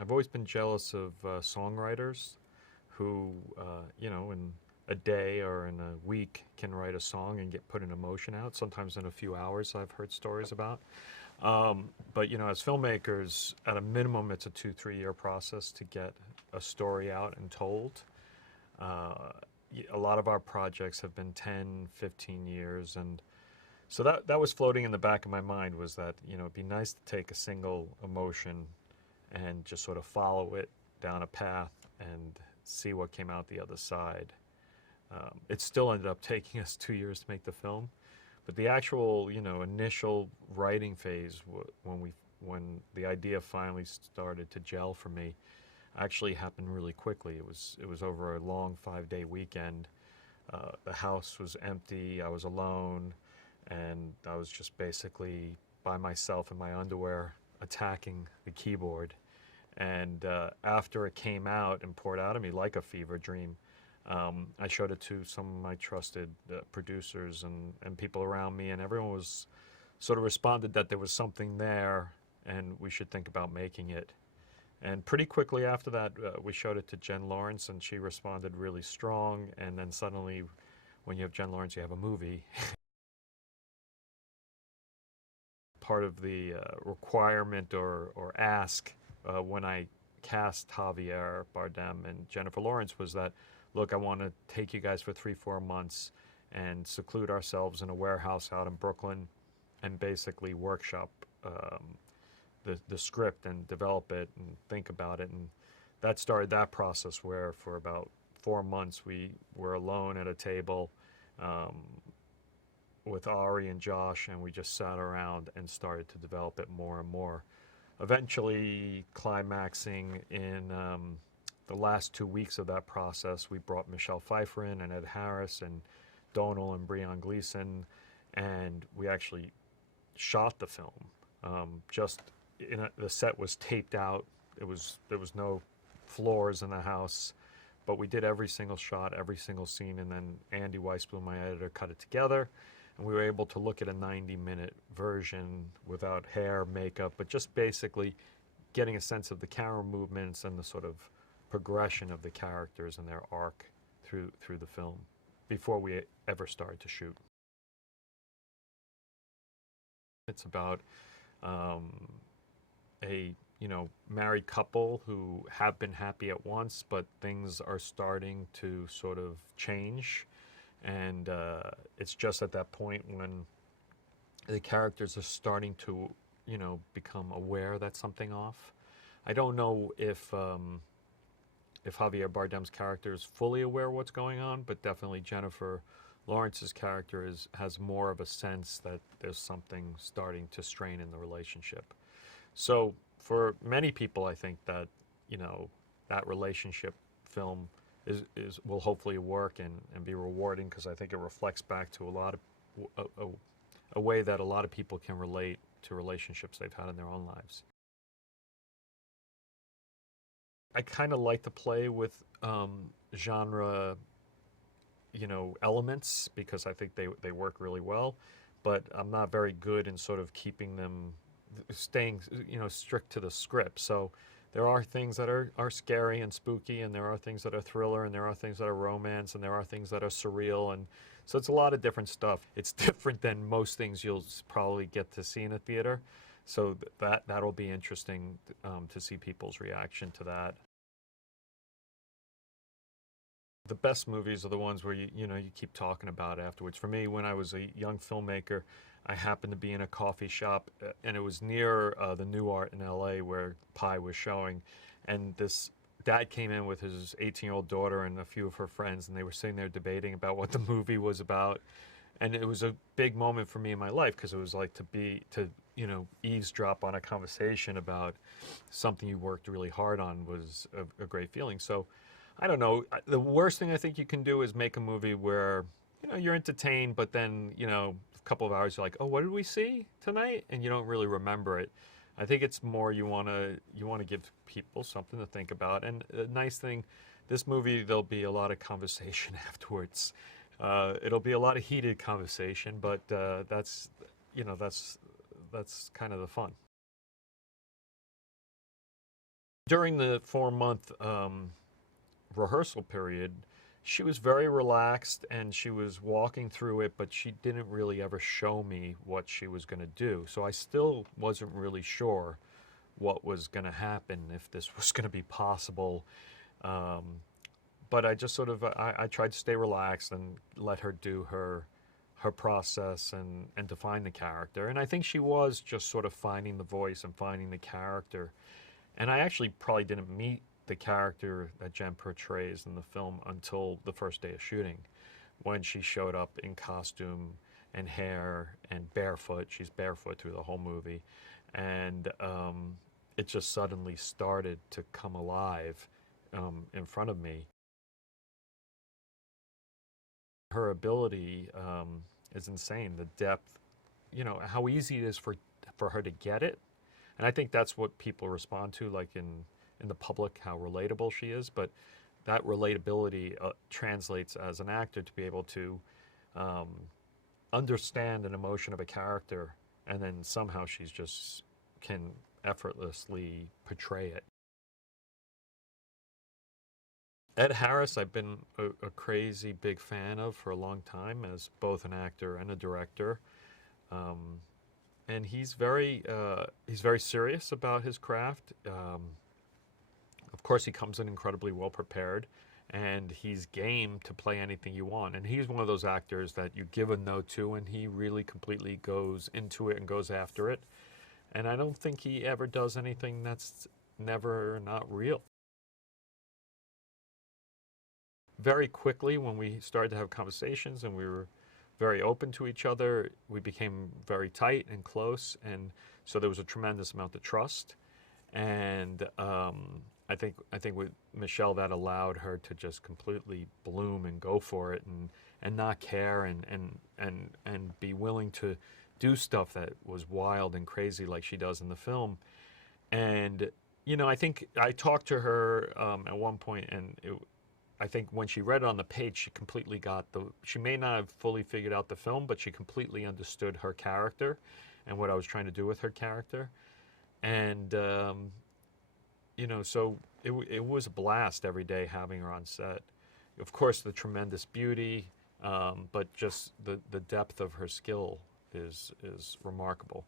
I've always been jealous of songwriters who, in a day or in a week can write a song and get put an emotion out. Sometimes in a few hours, I've heard stories about. But as filmmakers, at a minimum, it's a 2, 3 year process to get a story out and told. Uh, a lot of our projects have been 10, 15 years, and so that was floating in the back of my mind was that it'd be nice to take a single emotion and just sort of follow it down a path and see what came out the other side. It still ended up taking us 2 years to make the film, but the actual, initial writing phase, when the idea finally started to gel for me, actually happened really quickly. It was over a long 5-day weekend. The house was empty. I was alone, and I was just basically by myself in my underwear attacking the keyboard. And after it came out and poured out of me like a fever dream, I showed it to some of my trusted producers and people around me, and everyone was sort of responded that there was something there and we should think about making it. And pretty quickly after that, we showed it to Jen Lawrence, and she responded really strong. And then suddenly, when you have Jen Lawrence, you have a movie. Part of the requirement or ask when I cast Javier Bardem and Jennifer Lawrence was that, look, I want to take you guys for 3, 4 months and seclude ourselves in a warehouse out in Brooklyn and basically workshop the script and develop it and think about it. And that started that process where for about 4 months we were alone at a table um, with Ari and Josh, and we just sat around and started to develop it more and more. Eventually, climaxing in the last 2 weeks of that process, we brought Michelle Pfeiffer in and Ed Harris and Donal and Breon Gleason, and we actually shot the film. Just the set was taped out. There was no floors in the house, but we did every single shot, every single scene, and then Andy Weissblum, my editor, cut it together, and we were able to look at a 90-minute version without hair, makeup, but just basically getting a sense of the camera movements and the sort of progression of the characters and their arc through the film before we ever started to shoot. It's about a married couple who have been happy at once, but things are starting to sort of change, and it's just at that point when the characters are starting to become aware that something off. I don't know if Javier Bardem's character is fully aware of what's going on, but definitely Jennifer Lawrence's character has more of a sense that there's something starting to strain in the relationship. So for many people, I think that that relationship film is will hopefully work and be rewarding, because I think it reflects back to a way that a lot of people can relate to relationships they've had in their own lives. I kind of like to play with genre, elements, because I think they work really well, but I'm not very good in sort of keeping them staying, strict to the script. So there are things that are scary and spooky, and there are things that are thriller, and there are things that are romance, and there are things that are surreal, and so it's a lot of different stuff. It's different than most things you'll probably get to see in a theater. So that'll be interesting to see people's reaction to that. The best movies are the ones where you keep talking about afterwards. For me, when I was a young filmmaker, I happened to be in a coffee shop, and it was near the New Art in LA where Pi was showing, and this dad came in with his 18-year-old daughter and a few of her friends, and they were sitting there debating about what the movie was about. And it was a big moment for me in my life, because it was like to eavesdrop on a conversation about something you worked really hard on was a great feeling. So I don't know. The worst thing I think you can do is make a movie where you're entertained, but then a couple of hours you're like, oh, what did we see tonight? And you don't really remember it. I think it's more you want to give people something to think about. And the nice thing, this movie, there'll be a lot of conversation afterwards. It'll be a lot of heated conversation, but that's kind of the fun. During the 4-month rehearsal period, she was very relaxed and she was walking through it, but she didn't really ever show me what she was going to do. So I still wasn't really sure what was going to happen, if this was going to be possible. Um, but I just sort of I tried to stay relaxed and let her do her process and define the character. And I think she was just sort of finding the voice and finding the character. And I actually probably didn't meet the character that Jen portrays in the film until the first day of shooting, when she showed up in costume and hair and barefoot. She's barefoot through the whole movie. And it just suddenly started to come alive in front of me. Her ability is insane. The depth, how easy it is for her to get it. And I think that's what people respond to, like in the public, how relatable she is. But that relatability translates as an actor to be able to um, understand an emotion of a character, and then somehow she's just can effortlessly portray it. Ed Harris, I've been a crazy big fan of for a long time as both an actor and a director. Um, and he's very serious about his craft. Of course, he comes in incredibly well prepared, and he's game to play anything you want. And he's one of those actors that you give a note to, and he really completely goes into it and goes after it. And I don't think he ever does anything that's never not real. Very quickly, when we started to have conversations and we were very open to each other, we became very tight and close. And so there was a tremendous amount of trust. And I think with Michelle, that allowed her to just completely bloom and go for it, and not care, and be willing to do stuff that was wild and crazy like she does in the film. And I think I talked to her at one point, and I think when she read it on the page, she completely got she may not have fully figured out the film, but she completely understood her character and what I was trying to do with her character. And so it was a blast every day having her on set. Of course, the tremendous beauty, but just the depth of her skill is remarkable.